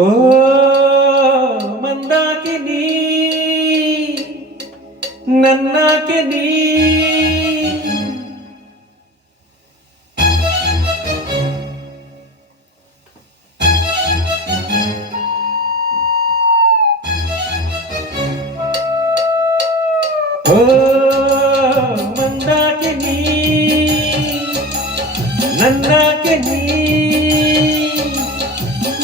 ಓ ಮಂದಾಕಿನಿ ನನ್ನಾಕಿನಿ ಓ ಮಂದಾಕಿನಿ ನನ್ನಾಕಿನಿ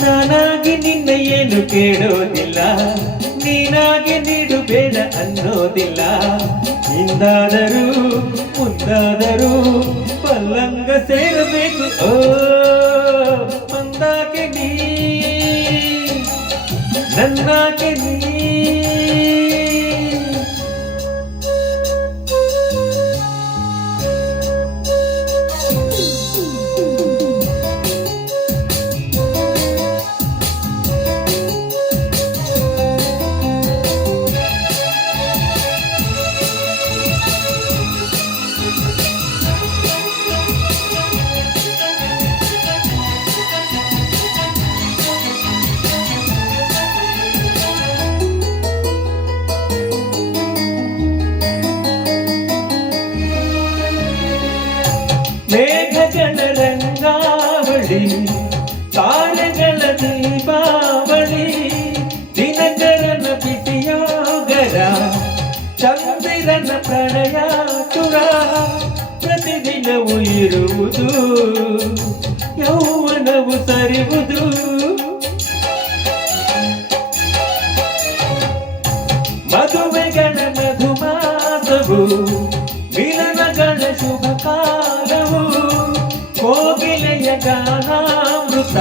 ನಾನಾಗಿ ನಿನ್ನ ಏನು ಕೇಳೋದಿಲ್ಲ, ನೀನಾಗಿ ನೀಡು ಬೇಡ ಅನ್ನೋದಿಲ್ಲ. ಹಿಂದಾದರೂ ಮುಂದಾದರೂ ಪಲ್ಲಂಗ ಸೇರಬೇಕು. ಓ ಮಂದಾಕೆ ನೀ ನನ್ನಾಕೆ ನೀ ಮೇಘಗಳ ರಂಗಾವಳಿ, ತಾರೆಗಳ ದೀಪಾವಳಿ, ದಿನಕರನ ಬಿಸಿಯೋಗರ, ಚಂದಿರನ ಪ್ರಣಯಾತುರ, ಪ್ರತಿದಿನವೂ ಇರುವುದು ಯೌವನವು ಸರಿವುದು. ಮದುವೆಗಳ ಮಧುಮಾಸವು, ಮಿಲನಗಳ ಶುಭ ಕಾಲವು, ಕೋಗಿಲೆಯ ಗಾನಾಮೃತ,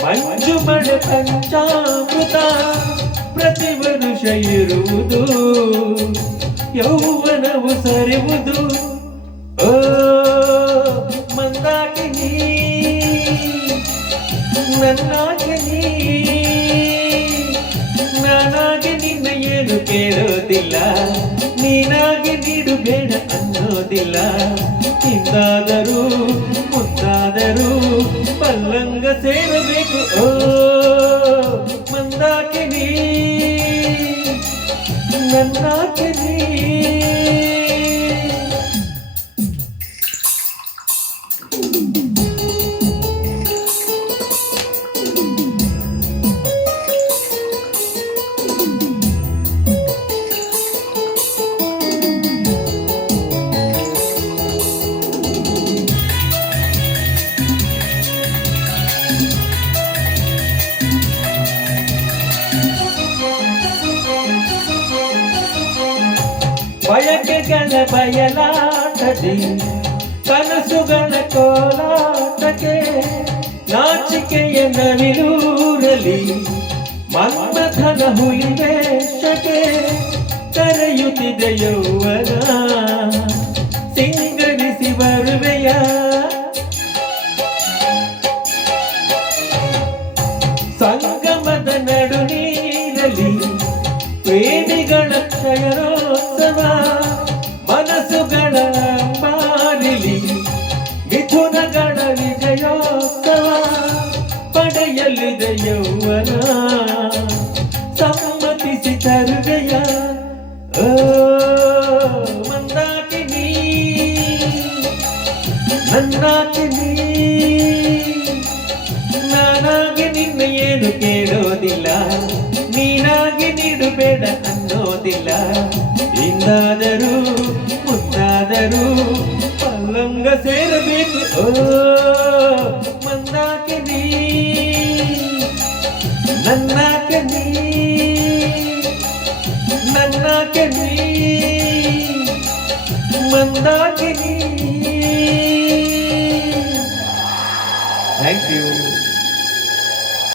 ಮಂಜು ಮಳೆ ಪಂಚಾಮೃತ, ಪ್ರತಿ ವರುಷ ಇರುವುದು ಯೌವನವು ಸರಿವುದು. ಓ ಮಂದಾಕಿನಿ ನನ್ನಾಕಿನಿ ನಾನಾಗಿ ನಿನ್ನ ಏನು ಕೇಳೋದಿಲ್ಲ, ನೀನಾಗಿ ನೀಡು ಬೇಡ ಅನ್ನೋದಿಲ್ಲ. ಹಿಂದಾದರೂ ಮುಂದಾದರೂ ಪಲ್ಲಂಗ ಸೇರಬೇಕು. ಓ ಮಂದಾಕಿನಿ ನನ್ನಾಕಿನಿ ಬಯಕೆಗಳ ಬಯಲಾಟದಿ, ಕನಸುಗಳ ಕೋಲಾಟಕ್ಕೆ, ನಾಚಿಕೆಯ ನವಿಲೂರಲಿ, ಮನ್ಮಥನ ಹುಲಿವೇಷಕ್ಕೆ, ಕರೆಯುತ್ತಿದೆ ಯೌವನ ಸಿಂಗರಿಸಿ ಬರುವೆಯ. ಸಂಗಮದ ನಡು ನೀರಲಿ, ಪ್ರೇಮಿಗಳ ಕ್ಷಯರೋತ್ಸವ, ಮನಸ್ಸುಗಳ ಮಾರಿಲಿ, ಮಿಥುನಗಳ ವಿಜಯೋತ್ಸವ, ಪಡೆಯಲಿದೆ ಯೌವನ ಸಮ್ಮತಿಸಿ ತರುವೆಯ. ಓ ಮಂದಾಕಿನಿ ನನ್ನಾಕಿನಿ ನಾನಾಗಿ ನಿನ್ನ ಏನು ಕೇಳೋದಿಲ್ಲ, ನೀನಾಗಿ ನೀಡು ಬೇಡ ಅನ್ನೋದಿಲ್ಲ. ಹಿಂದಾದರೂ ಮುಂದಾದರೂ ಪಲ್ಲಂಗ ಸೇರಬೇಕು. ಓ ಮಂದಾಕಿನಿ ನನ್ನಾಕಿನಿ ನನ್ನಾಕಿನಿ ಮಂದಾಕಿನಿ.